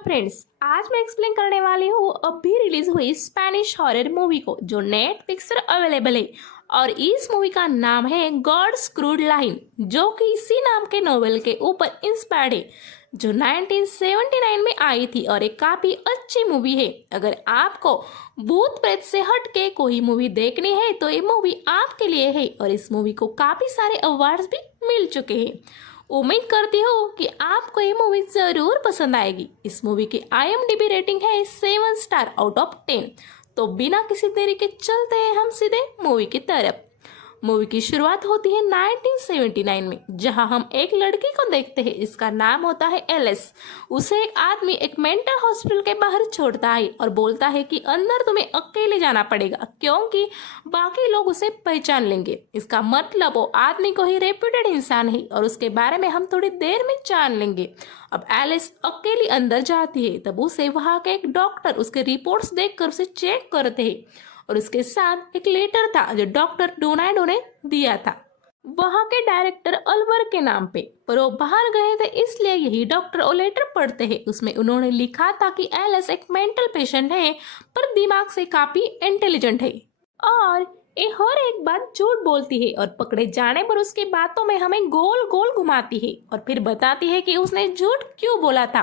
Friends, आज मैं explain करने वाली हूँ अभी रिलीज हुई स्पेनिश हॉरर मूवी को जो नेटफ्लिक्स पर अवेलेबल है। और इस मूवी का नाम है गॉड्स क्रूड लाइन, जो कि इसी नाम के नोवेल के ऊपर इंस्पायर्ड है, जो 1979 में आई थी और एक काफी अच्छी मूवी है। अगर आपको भूत प्रेत से हट के कोई मूवी देखनी है तो ये मूवी आपके लिए है। और इस मूवी को काफी सारे अवार्ड्स भी मिल चुके हैं। उम्मीद करती हूँ कि आपको ये मूवी जरूर पसंद आएगी। इस मूवी की IMDb रेटिंग है 7 स्टार आउट ऑफ 10। तो बिना किसी देरी के चलते हैं हम सीधे मूवी की तरफ। मूवी की शुरुआत होती है 1979 में, जहां हम एक लड़की को देखते हैं। इसका नाम होता है एलिस। उसे एक आदमी एक मेंटल हॉस्पिटल के बाहर छोड़ता है और बोलता है कि अंदर तुम्हें अकेले जाना पड़ेगा, क्योंकि बाकी लोग उसे पहचान लेंगे। इसका मतलब वो आदमी को ही रेप्यूटेड इंसान है और उसके बारे में हम थोड़ी देर में जान लेंगे। अब एलिस अकेली अंदर जाती है, तब उसे वहां के एक डॉक्टर उसके रिपोर्ट्स देखकर उसे चेक करते हैं और उसके साथ एक लेटर था जो डॉक्टर डोनाल्डो ने दिया था वहां के डायरेक्टर अल्वर के नाम पे। पर वो बाहर गए थे, इसलिए यही डॉक्टर वो लेटर पढ़ते हैं। उसमें उन्होंने लिखा था कि एलिस एक मेंटल पेशेंट है, पर दिमाग से काफी इंटेलिजेंट है और ये हर एक बात झूठ बोलती है। और पकड़े जाने पर उसकी बातों में हमें गोल गोल घुमाती है और फिर बताती है कि उसने झूठ क्यों बोला था,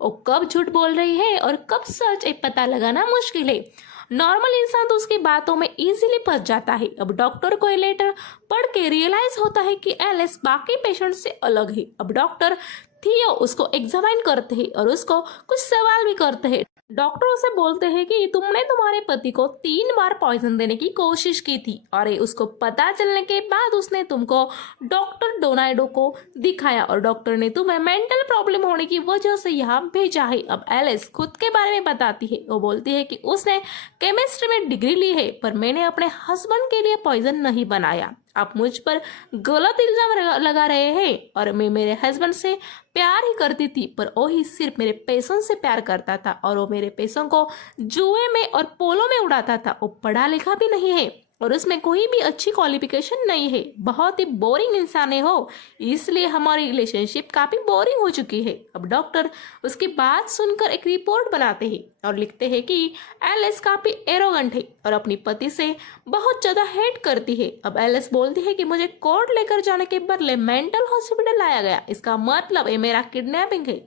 वो कब झूठ बोल रही है और कब सच, एक पता लगाना मुश्किल है। नॉर्मल इंसान तो उसकी बातों में इजीली फंस जाता है। अब डॉक्टर को ये लेटर पढ़ के रियलाइज होता है कि एलिस बाकी पेशेंट से अलग है। अब डॉक्टर थियो उसको एग्जामिन करते हैं और उसको कुछ सवाल भी करते हैं। डॉक्टर उसे बोलते हैं कि तुमने तुम्हारे पति को 3 बार पॉइजन देने की कोशिश की थी और उसको पता चलने के बाद उसने तुमको डॉक्टर डोनाल्डो को दिखाया और डॉक्टर ने तुम्हें मेंटल प्रॉब्लम होने की वजह से यहाँ भेजा है। अब एलिस खुद के बारे में बताती है। वो बोलती है कि उसने केमिस्ट्री में डिग्री ली है, पर मैंने अपने हस्बैंड के लिए पॉइजन नहीं बनाया। आप मुझ पर गलत इल्जाम लगा रहे हैं और मैं मेरे हस्बैंड से प्यार ही करती थी, पर वो ही सिर्फ मेरे पैसों से प्यार करता था और वो मेरे पैसों को जुए में और पोलो में उड़ाता था। वो पढ़ा लिखा भी नहीं है और उसमें कोई भी अच्छी क्वालिफिकेशन नहीं है। बहुत ही बोरिंग इंसान है वो, इसलिए हमारी रिलेशनशिप काफी बोरिंग हो चुकी है। अब डॉक्टर उसकी बात सुनकर एक रिपोर्ट बनाते हैं और लिखते हैं कि एलिस काफी एरोगेंट है और अपनी पति से बहुत ज्यादा हेट करती है। अब एलिस बोलती है कि मुझे कोर्ट लेकर जाने के बदले मेंटल हॉस्पिटल लाया गया, इसका मतलब ये मेरा किडनैपिंग है।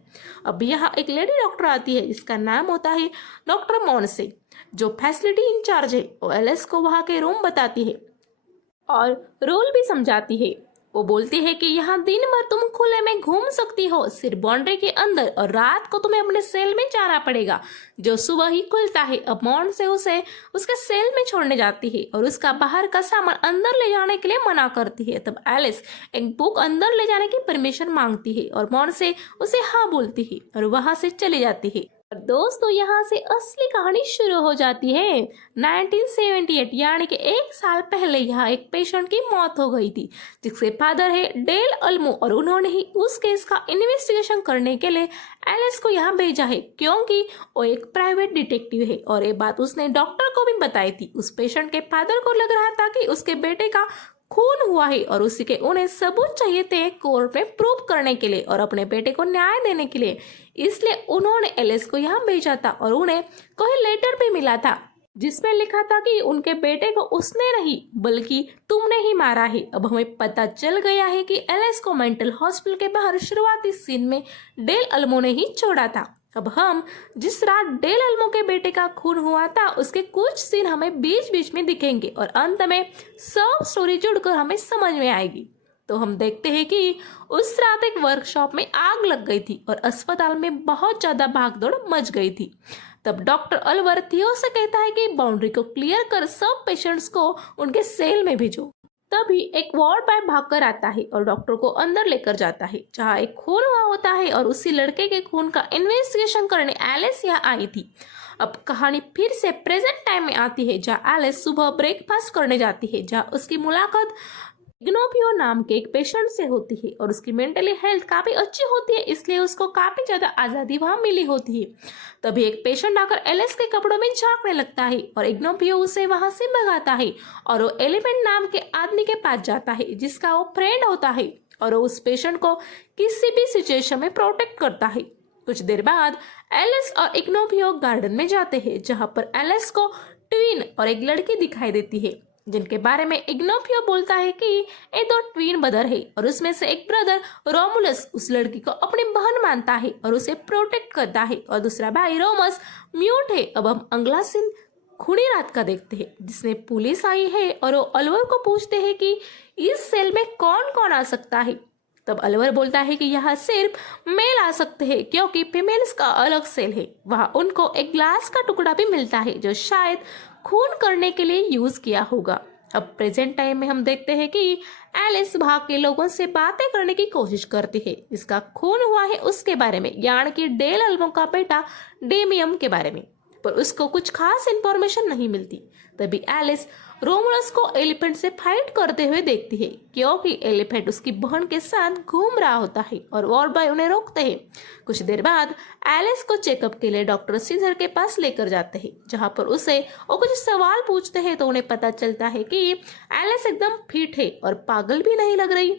अब यहाँ एक लेडी डॉक्टर आती है, इसका नाम होता है डॉक्टर मोनसे, जो फैसिलिटी इंचार्ज है। वो एलिस को वहां के रूम बताती है और रूल भी समझाती है। वो बोलती है कि यहाँ दिन भर तुम खुले में घूम सकती हो, सिर्फ बाउंड्री के अंदर, और रात को तुम्हें अपने सेल में जाना पड़ेगा जो सुबह ही खुलता है। अब मॉन से उसे उसके सेल में छोड़ने जाती है और उसका बाहर का सामान अंदर ले जाने के लिए मना करती है। तब एलिस एक बुक अंदर ले जाने की परमिशन मांगती है और मॉन से उसे हाँ बोलती है और वहां से चली जाती है। और दोस्तों, यहाँ से असली कहानी शुरू हो जाती है। 1978 यानी कि 1 साल पहले यहाँ एक पेशेंट की मौत हो गई थी, जिसके फादर है डेल अल्मो, और उन्होंने ही उस केस का इन्वेस्टिगेशन करने के लिए एलिस को यहाँ भेजा है, क्योंकि वो एक प्राइवेट डिटेक्टिव है। और ये बात उसने डॉक्टर को भी बताई थी। उस पेशेंट के फादर को लग रहा था कि उसके बेटे का खून हुआ है और उसी के उन्हें सबूत चाहिए थे कोर्ट में प्रूव करने के लिए और अपने बेटे को न्याय देने के लिए, इसलिए उन्होंने एलिस को यहाँ भेजा था। और उन्हें कोई लेटर भी मिला था जिसमें लिखा था कि उनके बेटे को उसने नहीं बल्कि तुमने ही मारा है। अब हमें पता चल गया है कि एलिस को मेंटल हॉस्पिटल के बाहर शुरुआती सीन में डेल अल्मो ने ही छोड़ा था। अब हम जिस रात डेल अल्मो के बेटे का खून हुआ था उसके कुछ सीन हमें बीच बीच में दिखेंगे और अंत में सब स्टोरी जुड़कर हमें समझ में आएगी। तो हम देखते हैं कि उस रात एक वर्कशॉप में आग लग गई थी और अस्पताल में बहुत ज्यादा भागदौड़ मच गई थी। तब डॉक्टर अल्वर थियो से कहता है कि बाउंड्री को क्लियर कर सब पेशेंट्स को उनके सेल में भेजो। तभी एक वार्ड बॉय भागकर आता है और डॉक्टर को अंदर लेकर जाता है, जहाँ एक खून हुआ होता है और उसी लड़के के खून का इन्वेस्टिगेशन करने एलिस यहाँ आई थी। अब कहानी फिर से प्रेजेंट टाइम में आती है, जहाँ एलिस सुबह ब्रेकफास्ट करने जाती है, जहाँ उसकी मुलाकात इग्नोपियो नाम के एक पेशेंट से होती है और उसकी मेंटली हेल्थ काफी अच्छी होती है, इसलिए उसको काफी ज्यादा आजादी वहां मिली होती है। तभी एक पेशेंट आकर एलिस के कपड़ों में झांकने लगता है और इग्नोपियो उसे वहां से भगाता है और वो एलिफेंट नाम के आदमी के पास जाता है, जिसका वो फ्रेंड होता है, और वो उस पेशेंट को किसी भी सिचुएशन में प्रोटेक्ट करता है। कुछ देर बाद एलिस और इग्नोफियो गार्डन में जाते हैं, जहां पर एलिस को ट्विन और एक लड़की दिखाई देती है, जिनके बारे में इग्नोफियो बोलता है कि ये दो ट्विन ब्रदर है और उसमें से एक ब्रदर रोमुलस उस लड़की को अपनी बहन मानता है और उसे प्रोटेक्ट करता है, और दूसरा भाई रोमस म्यूट है। अब हम अगला सीन खूनी रात का देखते हैं, जिसमें पुलिस आई है और वो अलवर को पूछते हैं कि इस सेल में कौन कौन आ सकता है। तब अलवर बोलता है कि यहाँ सिर्फ मेल आ सकते हैं, क्योंकि फीमेल्स का अलग सेल है। वहाँ उनको एक ग्लास का टुकड़ा भी मिलता है जो शायद खून करने के लिए यूज किया होगा। अब प्रेजेंट टाइम में हम देखते हैं कि एलिस भाग के लोगों से बातें करने की कोशिश करती है, इसका खून हुआ है उसके बारे में, यानी कि डेल अल्मो का बेटा डेमियम के बारे में, पर उसको कुछ खास इंफॉर्मेशन नहीं मिलती। तभी एलिस रोमुलस को एलिफेंट से फाइट करते हुए देखती है, क्योंकि एलिफेंट उसकी बहन के साथ घूम रहा होता है और वॉरबॉय उन्हें रोकते हैं। कुछ देर बाद एलिस को चेकअप के लिए डॉक्टर सीजर के पास लेकर जाते हैं, जहां पर उसे वो कुछ सवाल पूछते हैं, तो उन्हें पता चलता है कि एलिस एकदम फिट है और पागल भी नहीं लग रही।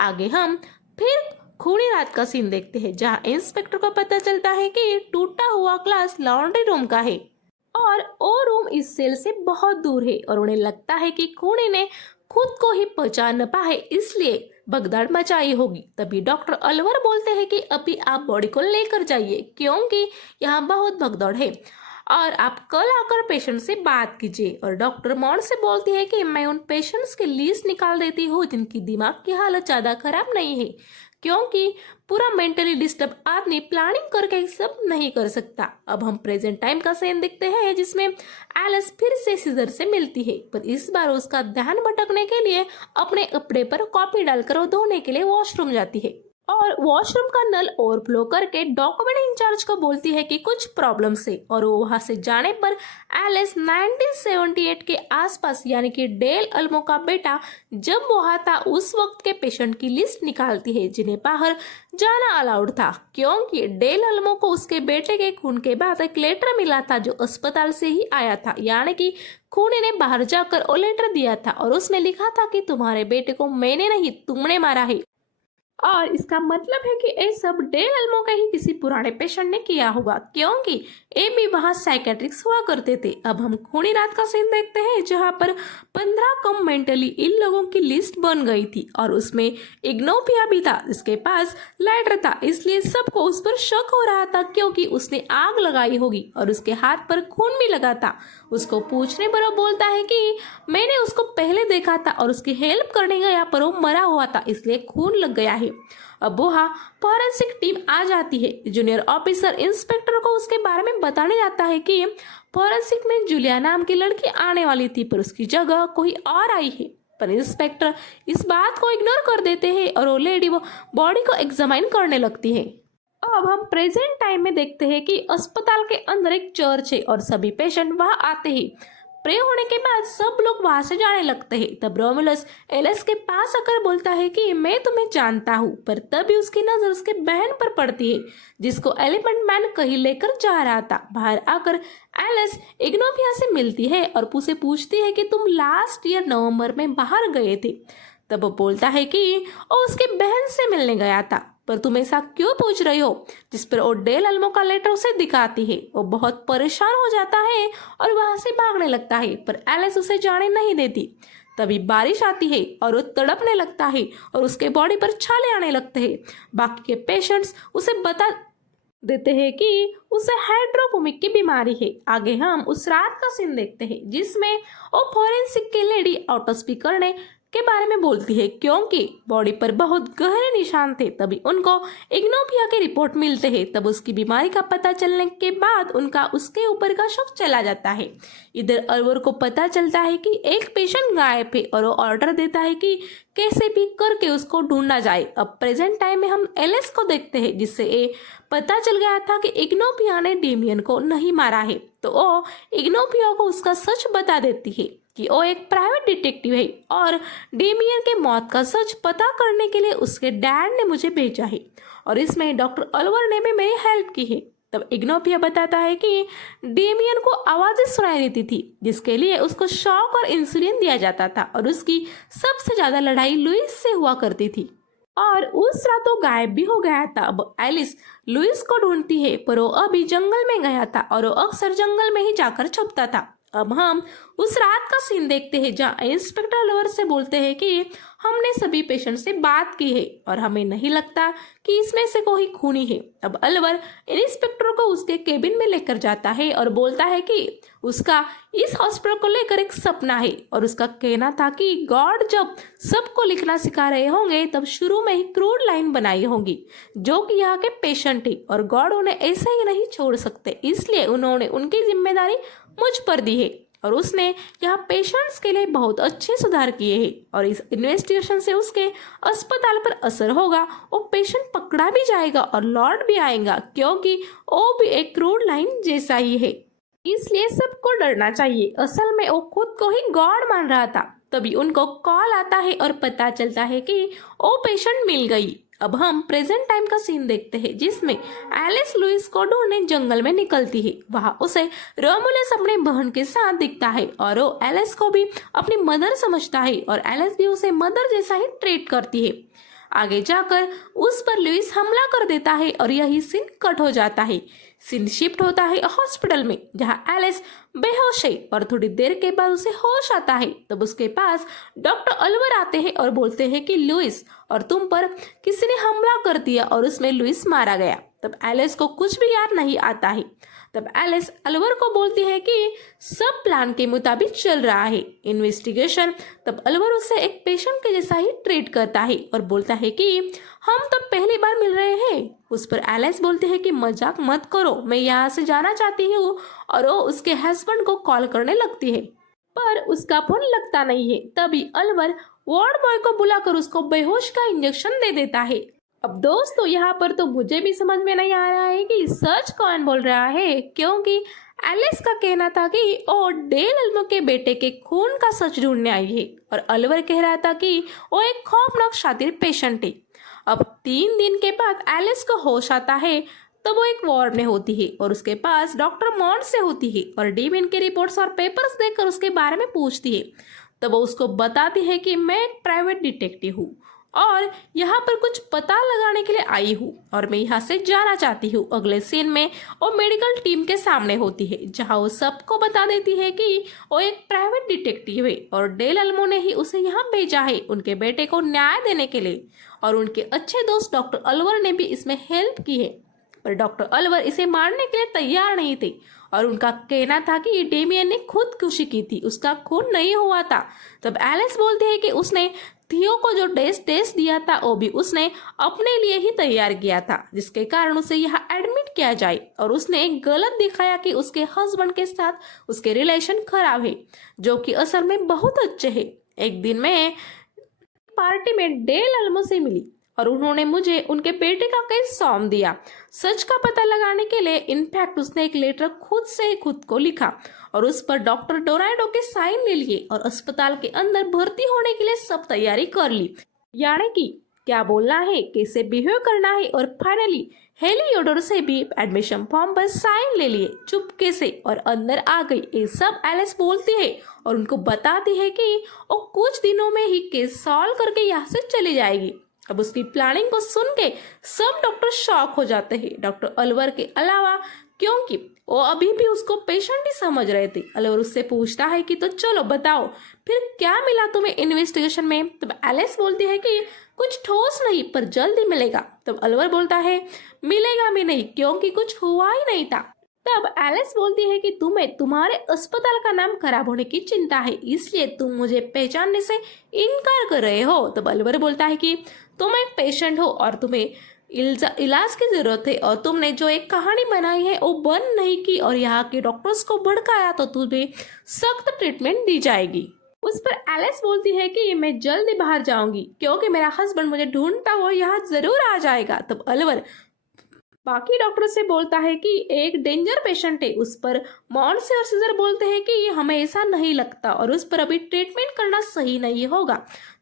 आगे हम फिर खूनी रात का सीन देखते हैं, जहां इंस्पेक्टर को पता चलता है कि टूटा हुआ ग्लास लॉन्ड्री रूम का है और वो रूम इस सेल से बहुत दूर है, और उन्हें लगता है कि खूनी ने खुद को ही पहचान न पाए इसलिए भगदड़ मचाई होगी। तभी डॉक्टर अलवर बोलते हैं कि अभी आप बॉडी को लेकर जाइए, क्योंकि यहाँ बहुत भगदड़ है, और आप कल आकर पेशेंट से बात कीजिए। और डॉक्टर मॉन से बोलती है कि मैं उन पेशेंट्स की लिस्ट निकाल देती हूँ जिनकी दिमाग की हालत ज़्यादा खराब नहीं है, क्योंकि पूरा मेंटली डिस्टर्ब आदमी प्लानिंग करके सब नहीं कर सकता। अब हम प्रेजेंट टाइम का सीन देखते हैं, जिसमें एलिस फिर से सीजर से मिलती है, पर इस बार उसका ध्यान भटकने के लिए अपने कपड़े पर कॉफी डालकर वो धोने के लिए वॉशरूम जाती है, और वॉशरूम का नल ओवरफ्लो करके डॉक्यूमेंट इंचार्ज को बोलती है कि कुछ प्रॉब्लम है, और वो वहां से जाने पर एलिस 1978 के आसपास, यानी कि डेल अल्मो का बेटा जब वहां था उस वक्त के पेशेंट की लिस्ट निकालती है, जिन्हें बाहर जाना अलाउड था, क्योंकि डेल अल्मो को उसके बेटे के खून के बाद एक लेटर मिला था जो अस्पताल से ही आया था, यानी कि खूनी ने बाहर जाकर वो लेटर दिया था और उसमें लिखा था कि तुम्हारे बेटे को मैंने नहीं तुमने मारा है, और इसका मतलब है कि ये सब डेल अल्मो के ही किसी पुराने पेशेंट ने किया होगा, क्योंकि ये भी वहाँ साइकेट्रिक्स हुआ करते थे। अब हम खूनी रात का सीन देखते हैं, जहाँ पर 15 कम मेंटली इन लोगों की लिस्ट बन गई थी, और उसमें इग्नोफिया भी था, जिसके पास लाइटर था, इसलिए सबको उस पर शक हो रहा था, क्योंकि उसने आग लगाई होगी और उसके हाथ पर खून भी लगा था। उसको पूछने पर वो बोलता है कि मैंने उसको पहले देखा था और उसकी हेल्प करने गया, पर वो मरा हुआ था इसलिए खून लग गया है। अब वहाँ फॉरेंसिक टीम आ जाती है। जूनियर ऑफिसर इंस्पेक्टर को उसके बारे में बताने जाता है कि फॉरेंसिक में जूलिया नाम की लड़की आने वाली थी, पर उसकी जगह कोई और आई है, पर इंस्पेक्टर इस बात को इग्नोर कर देते हैं और वो लेडी वो बॉडी को एग्जामाइन करने लगती है। अब हम प्रेजेंट टाइम में देखते हैं कि अस्पताल के अंदर एक चर्च है और सभी पेशेंट वहां आते हैं। प्रे होने के बाद सब लोग वहां से जाने लगते हैं। तब रोमुलस एलिस के पास आकर बोलता है कि मैं तुम्हें जानता हूँ, पर तभी उसकी नजर उसके बहन पर पड़ती है, जिसको एलिफेंट मैन कहीं लेकर जा रहा था। बाहर आकर एलिस इग्नोफिया से मिलती है और उसे पूछती है कि तुम लास्ट ईयर नवंबर में बाहर गए थे। तब वो बोलता है कि वो उसके बहन से मिलने गया था, पर तुम ऐसा क्यों पूछ रही हो, जिस पर वो डेल अल्मो का लेटर उसे दिखाती है। वो बहुत परेशान हो जाता है और वहां से भागने लगता है, पर एलिस उसे जाने नहीं देती। तभी बारिश आती है और वो तड़पने लगता है और उसके बॉडी पर छाले आने लगते हैं। बाकी के पेशेंट्स उसे बता देते हैं कि उसे हाइड्रोपोनिक की बीमारी है। आगे हम उस रात का सीन देखते हैं, जिसमें वो फॉरेंसिक की लेडी ऑटोप्सी करने के बारे में बोलती है, क्योंकि बॉडी पर बहुत गहरे निशान थे। तभी उनको इग्नोफिया के रिपोर्ट मिलते हैं। तब उसकी बीमारी का पता चलने के बाद उनका उसके ऊपर का शक चला जाता है। इधर अलवर को पता चलता है कि एक पेशेंट गायब है और वो ऑर्डर देता है कि कैसे भी करके उसको ढूंढा जाए। अब प्रेजेंट टाइम में हम एलिस को देखते हैं, जिससे ये पता चल गया था कि इग्नोफिया ने डेमियन को नहीं मारा है, तो वो इग्नोफिया को उसका सच बता देती है कि वो एक प्राइवेट डिटेक्टिव है और डेमियन के मौत का सच पता करने के लिए उसके डैड ने मुझे भेजा है, और इसमें डॉक्टर अलवर ने भी मेरी हेल्प की है। तब इग्नोफिया बताता है कि डेमियन को आवाजें सुनाई देती थी, जिसके लिए उसको शॉक और इंसुलिन दिया जाता था, और उसकी सबसे ज्यादा लड़ाई लुइस से हुआ करती थी। और उस रात वो गायब भी हो गया था। अब एलिस लुइस को ढूंढती है, पर वो अभी जंगल में गया था और वो अक्सर जंगल में ही जाकर छुपता था। अब हम उस रात का सीन देखते हैं जहाँ इंस्पेक्टर अलवर से बोलते हैं कि हमने सभी पेशेंट से बात की है और हमें नहीं लगता कि इसमें से कोई खूनी है। अब अलवर इंस्पेक्टर को उसके केबिन में लेकर जाता है और बोलता है कि उसका इस हॉस्पिटल को लेकर एक सपना है और उसका कहना था कि गॉड जब सबको लिखना सिखा रहे होंगे तब शुरू में ही क्रूड लाइन बनाई होंगी जो कि यहाँ के पेशेंट है और गॉड उन्हें ऐसे ही नहीं छोड़ सकते, इसलिए उन्होंने उनकी जिम्मेदारी मुझ पर दी है और उसने यहाँ पेशेंट्स के लिए बहुत अच्छे सुधार किए हैं और इस इन्वेस्टिगेशन से उसके अस्पताल पर असर होगा। वो पेशेंट पकड़ा भी जाएगा और लौट भी आएगा क्योंकि वो भी एक क्रूड लाइन जैसा ही है, इसलिए सबको डरना चाहिए। असल में वो खुद को ही गॉड मान रहा था। तभी उनको कॉल आता है और पता चलता है कि वो पेशेंट मिल गई। अब हम प्रेजेंट टाइम का सीन देखते हैं जिसमें एलिस लुइस को ढूंढने जंगल में निकलती है। वहां उसे रोमुलस अपने बहन के साथ दिखता है और वो एलिस को भी अपनी मदर समझता है और एलिस भी उसे मदर जैसा ही ट्रीट करती है। आगे जाकर उस पर लुइस हमला कर देता है और यही सीन कट हो जाता है। सीन शिफ्ट होता है हॉस्पिटल में जहां एलिस बेहोश है और थोड़ी देर के बाद उसे होश आता है। तब उसके पास डॉक्टर अलवर आते हैं और बोलते हैं कि लुइस और तुम पर किसी ने हमला कर दिया और उसमें लुइस मारा गया। तब एलिस को कुछ भी याद नहीं आता है। तब एलिस अलवर को बोलती है कि सब प्लान के मुताबिक चल रहा है इन्वेस्टिगेशन। तब अलवर उसे एक पेशेंट के जैसा ही ट्रीट करता है और बोलता है कि हम तो पहली बार मिल रहे हैं। उस पर एलिस बोलते हैं कि मजाक मत करो, मैं यहाँ से जाना चाहती हूँ और वो उसके हस्बैंड को कॉल करने लगती है पर उसका फोन लगता नहीं है। तभी अलवर वार्ड बॉय को बुलाकर उसको बेहोश का इंजेक्शन दे देता है। अब दोस्तों यहाँ पर तो मुझे भी समझ में नहीं आ रहा है कि सच कौन बोल रहा है, क्योंकि एलिस का कहना था कि वो डेल अल्मो के बेटे के खून का सच ढूंढने आई है और अलवर कह रहा था कि वो एक खौफनाक शातिर पेशेंट है। अब 3 दिन के बाद एलिस को होश आता है तब वो एक वार्ड में होती है और उसके पास डॉक्टर मॉन्ट से होती है और डीविन के रिपोर्ट्स और पेपर्स देखकर उसके बारे में पूछती है। तब वो उसको बताती है कि मैं एक प्राइवेट डिटेक्टिव हूँ और यहाँ पर कुछ पता लगाने के लिए आई हूँ और मैं यहाँ से जाना चाहती हूँ। अगले सीन में वो मेडिकल टीम के सामने होती है जहाँ वो सबको बता देती है कि वो एक प्राइवेट डिटेक्टिव है और डेल अल्मो ने ही उसे यहाँ भेजा है उनके बेटे को न्याय देने के लिए और उनके अच्छे दोस्त डॉक्टर अलवर ने भी इसमें हेल्प की है। पर डॉक्टर अलवर इसे मारने के लिए तैयार नहीं थे और उनका कहना था कि डेमियन ने खुदकुशी की थी, उसका खून नहीं हुआ था। तब एलिस बोलती है कि उसने थियो को जो टेस्ट दिया था वो भी उसने अपने लिए ही तैयार किया था जिसके कारण उसे यहाँ एडमिट किया जाए और उसने एक गलत दिखाया कि उसके हस्बैंड के साथ उसके रिलेशन खराब है जो कि असल में बहुत अच्छे है। एक दिन मैं पार्टी में डेल अल्मो से मिली और उन्होंने मुझे उनके बेटे का केस सौंप दिया सच का पता लगाने के लिए। इनफैक्ट उसने एक लेटर खुद से खुद को लिखा और उस पर डॉक्टर डोनाल्डो के साइन ले लिए और अस्पताल के अंदर भर्ती होने के लिए सब तैयारी कर ली, यानी कि क्या बोलना है, कैसे बिहेव करना है और फाइनली हेलियोडोर से भी एडमिशन फॉर्म पर साइन ले लिए चुपके से और अंदर आ गई। ये सब एलिस बोलती है और उनको बताती है कि वो कुछ दिनों में ही केस सॉल्व करके यहाँ से चली जाएगी। अब उसकी प्लानिंग को सुन के सब डॉक्टर शॉक हो जाते हैं, डॉक्टर अलवर के अलावा, क्योंकि वो अभी भी उसको पेशेंट ही समझ रहे थे। अलवर उससे पूछता है कि तो चलो बताओ फिर क्या मिला तुम्हें इन्वेस्टिगेशन में। तब एलिस बोलती है कि कुछ ठोस नहीं पर जल्दी मिलेगा। तब अलवर बोलता है मिलेगा भी नहीं क्योंकि कुछ हुआ ही नहीं था। तब एलिस बोलती है कि तुम्हें तुम्हारे अस्पताल का नाम खराब होने की चिंता है इसलिए तुम मुझे पहचानने से इनकार कर रहे हो। तब अलवर बोलता है कि तुम एक पेशेंट हो और तुम्हें इलाज की जरूरत है और तुमने जो एक कहानी बनाई है वो बंद नहीं की और यहाँ के डॉक्टर्स को भड़काया तो तुम्हें सख्त ट्रीटमेंट दी जाएगी। उस पर एलिस बोलती है कि मैं जल्दी बाहर जाऊंगी क्योंकि मेरा हस्बैंड मुझे ढूंढता हुआ यहाँ जरूर आ जाएगा। तब अलवर बाकी डॉक्टर से बोलता है कि एक डेंजर पेशेंट है, उस पर मॉन्से और सीजर बोलते हैं कि हमें ऐसा नहीं लगता और उस पर अभी ट्रीटमेंट करना सही नहीं होगा।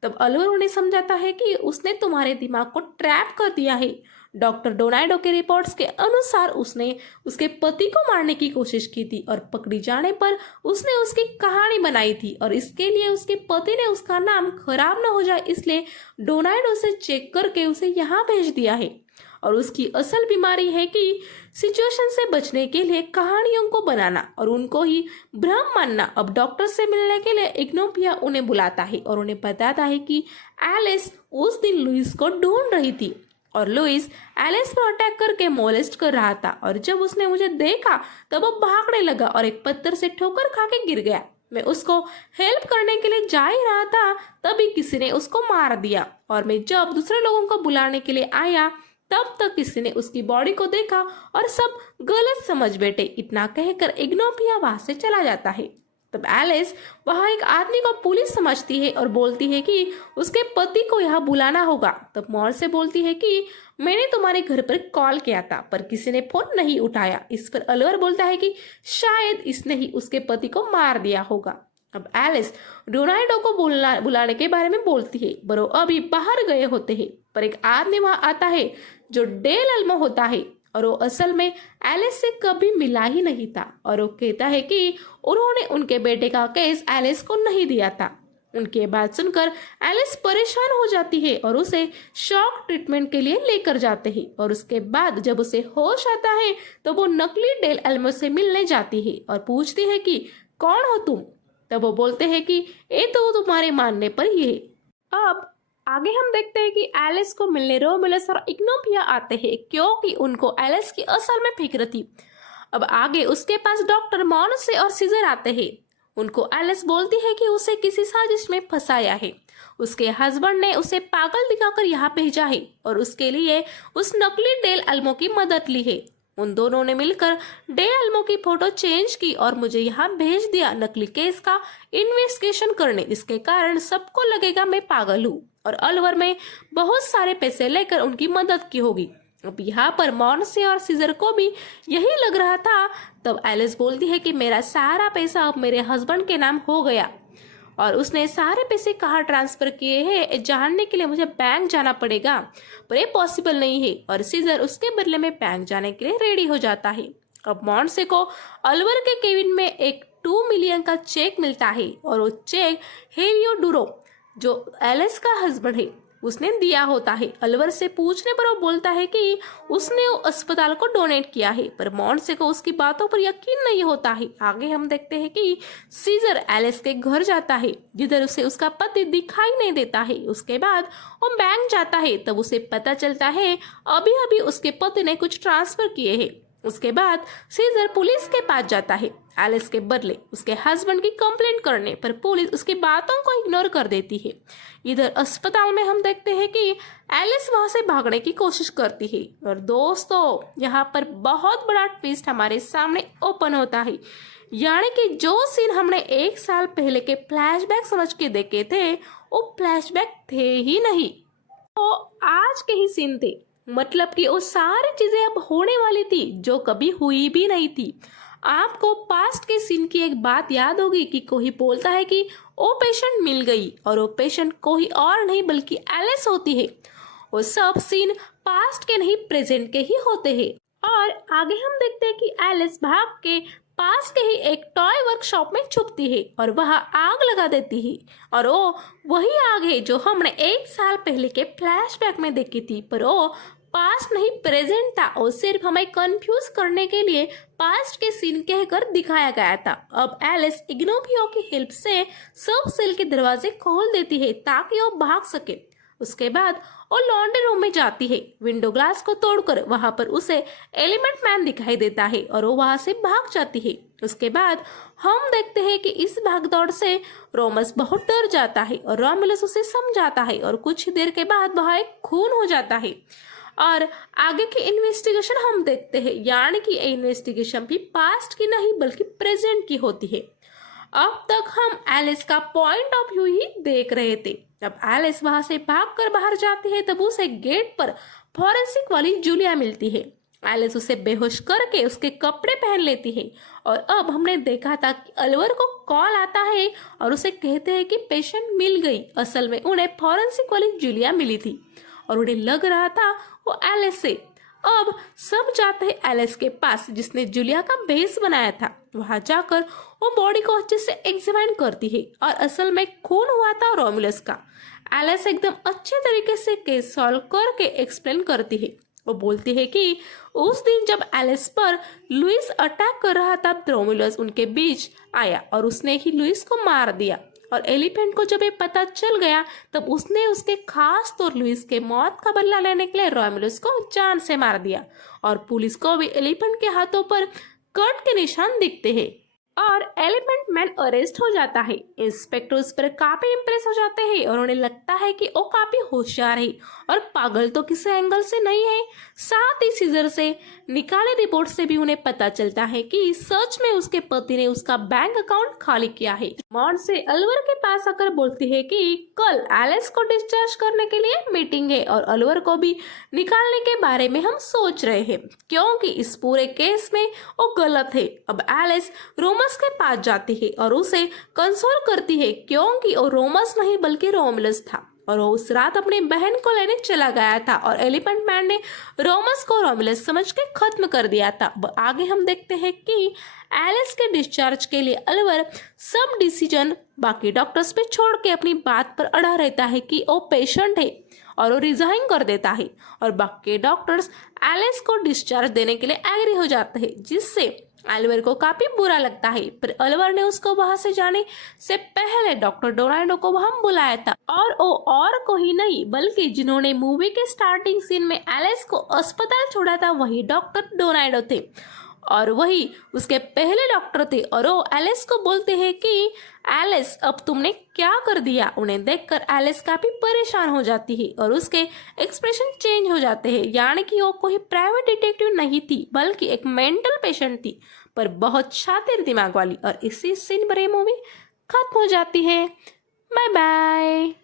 तब अलवर उन्हें समझाता है कि उसने तुम्हारे दिमाग को ट्रैप कर दिया है, डॉक्टर डोनाल्डो के रिपोर्ट्स के अनुसार उसने उसके पति को मारने की कोशिश की थी और पकड़ी जाने पर उसने उसकी कहानी बनाई थी और इसके लिए उसके पति ने उसका नाम खराब न हो जाए इसलिए डोनाल्डो से चेक करके उसे यहाँ भेज दिया है। और उसकी असल बीमारी है कि सिचुएशन से बचने के लिए कहानियों को बनाना और उनको ही भ्रम मानना। अब डॉक्टर से मिलने के लिए इग्नोपिया उन्हें बुलाता है और उन्हें बताता है कि एलिस उस दिन लुइस को ढूंढ रही थी और लुइस एलिस पर अटैक करके मोलेस्ट कर रहा था और जब उसने मुझे देखा तब वो भागने लगा और एक पत्थर से ठोकर खा के गिर गया। मैं उसको हेल्प करने के लिए जा ही रहा था तभी किसी ने उसको मार दिया और मैं जब दूसरे लोगों को बुलाने के लिए आया तब तक किसी ने उसकी बॉडी को देखा और सब गलत समझ बैठे। इतना कहकर इग्नोपिया वहां से चला जाता है। तब एलिस वहां एक आदमी को पुलिस समझती है और बोलती है कि उसके पति को यहाँ बुलाना होगा। तब मॉर से बोलती है कि मैंने तुम्हारे घर पर कॉल किया था पर किसी ने फोन नहीं उठाया। इस पर अलवर बोलता है कि शायद इसने ही उसके पति को मार दिया होगा। अब एलिस डोनाल्डो को बुलाने के बारे में बोलती है पर वो अभी बाहर गए होते हैं। पर एक आदमी वहां आता है जो डेल अल्मो होता है और वो असल में एलिस से कभी मिला ही नहीं था और वो कहता है कि उन्होंने उनके बेटे का केस एलिस को नहीं दिया था। उनकी बात सुनकर एलिस परेशान हो जाती है और उसे शॉक ट्रीटमेंट के लिए लेकर जाते हैं और उसके बाद जब उसे होश आता है तो वो नकली डेल अल्मो से मिलने जाती है और पूछती है कि कौन हो तुम। तब वो बोलते हैं कि ये तो तुम्हारे मानने पर ही है। अब आगे हम देखते हैं कि एलिस को मिलने रोमुलस और इग्नोपिया आते हैं क्योंकि उनको एलिस की असल में फिक्र थी। अब आगे उसके पास डॉक्टर मॉनसे और सीजर आते हैं। उनको एलिस बोलती है कि उसे किसी साजिश में फंसाया है। उसके हस्बैंड ने उसे पागल दिखाकर यहाँ भेजा है और उसके लिए उस नकली डेल अल्मो की मदद ली है। उन दोनों ने मिलकर डेल अल्मो की फोटो चेंज की और मुझे यहाँ भेज दिया नकली केस का इन्वेस्टिगेशन करने। इसके कारण सबको लगेगा मैं पागल हूँ और अलवर में बहुत सारे पैसे लेकर उनकी मदद की होगी। अब यहाँ पर मॉनसे और सीजर को भी यही लग रहा था। तब एलिस बोलती है कि मेरा सारा पैसा अब मेरे हस्बैंड के नाम हो गया और उसने सारे पैसे कहाँ ट्रांसफर किए हैं जानने के लिए मुझे बैंक जाना पड़ेगा पर ये पॉसिबल नहीं है और सीजर उसके बदले में बैंक जाने के लिए रेडी हो जाता है। अब मॉनसे को अलवर के केबिन में एक 2 मिलियन का चेक मिलता है और वो चेक हेलियोडोरो जो एलिस का हस्बैंड है उसने दिया होता है। अलवर से पूछने पर वो बोलता है कि उसने वो अस्पताल को डोनेट किया है पर मॉनसे को उसकी बातों पर यकीन नहीं होता है। आगे हम देखते हैं कि सीजर एलिस के घर जाता है जिधर उसे उसका पति दिखाई नहीं देता है। उसके बाद वो बैंक जाता है तब उसे पता चलता है अभी अभी उसके पति ने कुछ ट्रांसफर किए हैं। उसके बाद सीजर पुलिस के पास जाता है एलिस के बदले उसके हस्बैंड की कंप्लेंट करने पर पुलिस उसकी बातों को इग्नोर कर देती है। इधर अस्पताल में हम देखते हैं कि एलिस वहां से भागने की कोशिश करती है और दोस्तों यहाँ पर बहुत बड़ा ट्विस्ट हमारे सामने ओपन होता है। यानी कि जो सीन हमने 1 साल पहले के फ्लैशबैक समझ के देखे थे वो फ्लैशबैक थे ही नहीं, वो आज के ही सीन थे। मतलब कि वो सारी चीजें अब होने वाली थी जो कभी हुई भी नहीं थी। आपको पास्ट के सीन की एक बात याद होगी कि कोई बोलता है कि वो पेशेंट मिल गई और वो पेशेंट कोई और नहीं बल्कि एलिस होती है। वो सब सीन पास्ट के नहीं प्रेजेंट के ही होते हैं। और आगे हम देखते हैं कि एलिस भाग के पास के ही एक टॉय वर्कशॉप में छुपती है और वहां आग लगा देती है और वो वही आग है जो हमने 1 साल पहले के फ्लैशबैक में देखी थी पर वो पास्ट नहीं प्रेजेंट था और सिर्फ हमें कंफ्यूज करने के लिए पास्ट के सीन कहकर दिखाया गया था। अब एलिस इग्नोपिया की हेल्प से सब सेल के दरवाजे खोल देती है ताकि वो भाग सके। उसके बाद वो लॉन्ड्री रूम में जाती है। विंडो ग्लास को तोड़कर वहां पर उसे एलिमेंट मैन दिखाई देता है और वो वहां से भाग जाती है। उसके बाद हम देखते हैं कि इस भागदौड़ से रोमस बहुत डर जाता है और रोमुलस उसे समझाता है और कुछ देर के बाद वहां एक खून हो जाता है और आगे की इन्वेस्टिगेशन हम देखते हैं। यानी कि इन्वेस्टिगेशन भी पास्ट की नहीं बल्कि प्रेजेंट की होती है। अब तक हम एलिस का पॉइंट ऑफ व्यू ही देख रहे थे। जब एलिस वहां से भागकर बाहर जाती है तब उसे गेट पर फॉरेंसिक वाली जूलिया मिलती है। एलिस उसे बेहोश करके उसके कपड़े पहन लेती है और अब हमने देखा था कि अलवर को कॉल आता है और उसे कहते हैं कि पेशेंट मिल गई। असल में उन्हें फॉरेंसिक वाली जूलिया मिली थी और उन्हें लग रहा था वो एलिस से। अब सब जाते हैं एलिस के पास जिसने जूलिया का भेस बनाया था। वहां जाकर वो बॉडी को अच्छे से एग्जामिन करती है और असल में खून हुआ था रोमुलस का। एलिस एकदम अच्छे तरीके से केस सॉल्व करके एक्सप्लेन करती है। वो बोलती है कि उस दिन जब एलिस पर लुइस अटैक कर रहा था रोमुलस उनके बीच आया और उसने ही लुइस को मार दिया। और एलिफेंट को जब ये पता चल गया तब उसने उसके खास तौर लुइस के मौत का बदला लेने के लिए रोमुलस को जान से मार दिया। और पुलिस को भी एलिफेंट के हाथों पर कट के निशान दिखते हैं और एलिफेंट मैन अरेस्ट हो जाता है। इंस्पेक्टर उस पर काफी इंप्रेस हो जाते हैं और उन्हें लगता है कि वो काफी होशियार है और पागल तो किसी एंगल से नहीं है। साथ ही सीजर से निकाले रिपोर्ट से भी उन्हें पता चलता है कि सच में उसके पति ने उसका बैंक अकाउंट खाली किया है। मॉड से अलवर के पास आकर बोलती है कि कल एलिस को डिस्चार्ज करने के लिए मीटिंग है और अलवर को भी निकालने के बारे में हम सोच रहे हैं क्योंकि इस पूरे केस में वो गलत है। अब एलिस रोमस के पास जाती है और उसे कंसोल करती है क्योंकि वो रोमस नहीं बल्कि रोमुलस था और वो उस रात अपनी बहन को लेने चला गया था और एलिफेंट मैन ने रोमस को रोमुलस समझ के खत्म कर दिया था। अब आगे हम देखते हैं कि एलिस के डिस्चार्ज के लिए अलवर सब डिसीजन बाकी डॉक्टर्स पे छोड़ के अपनी बात पर अड़ा रहता है कि वो पेशेंट है और वो रिजाइन कर देता है और बाकी डॉक्टर्स एलिस को डिस्चार्ज देने के लिए एग्री हो जाते हैं जिससे अलवर को काफी बुरा लगता है। पर अलवर ने उसको वहां से जाने से पहले डॉक्टर डोनाल्डो को वहां बुलाया था और वो और कोई नहीं बल्कि जिन्होंने मूवी के स्टार्टिंग सीन में एलिस को अस्पताल छोड़ा था वही डॉक्टर डोनाल्डो थे और वही उसके पहले डॉक्टर थे। और वो एलिस को बोलते हैं कि एलिस अब तुमने क्या कर दिया। उन्हें देखकर एलिस काफी परेशान हो जाती है और उसके एक्सप्रेशन चेंज हो जाते हैं यानी कि वो कोई प्राइवेट डिटेक्टिव नहीं थी बल्कि एक मेंटल पेशेंट थी पर बहुत शातिर दिमाग वाली। और इसी सीन पर ये मूवी खत्म हो जाती है। Bye bye.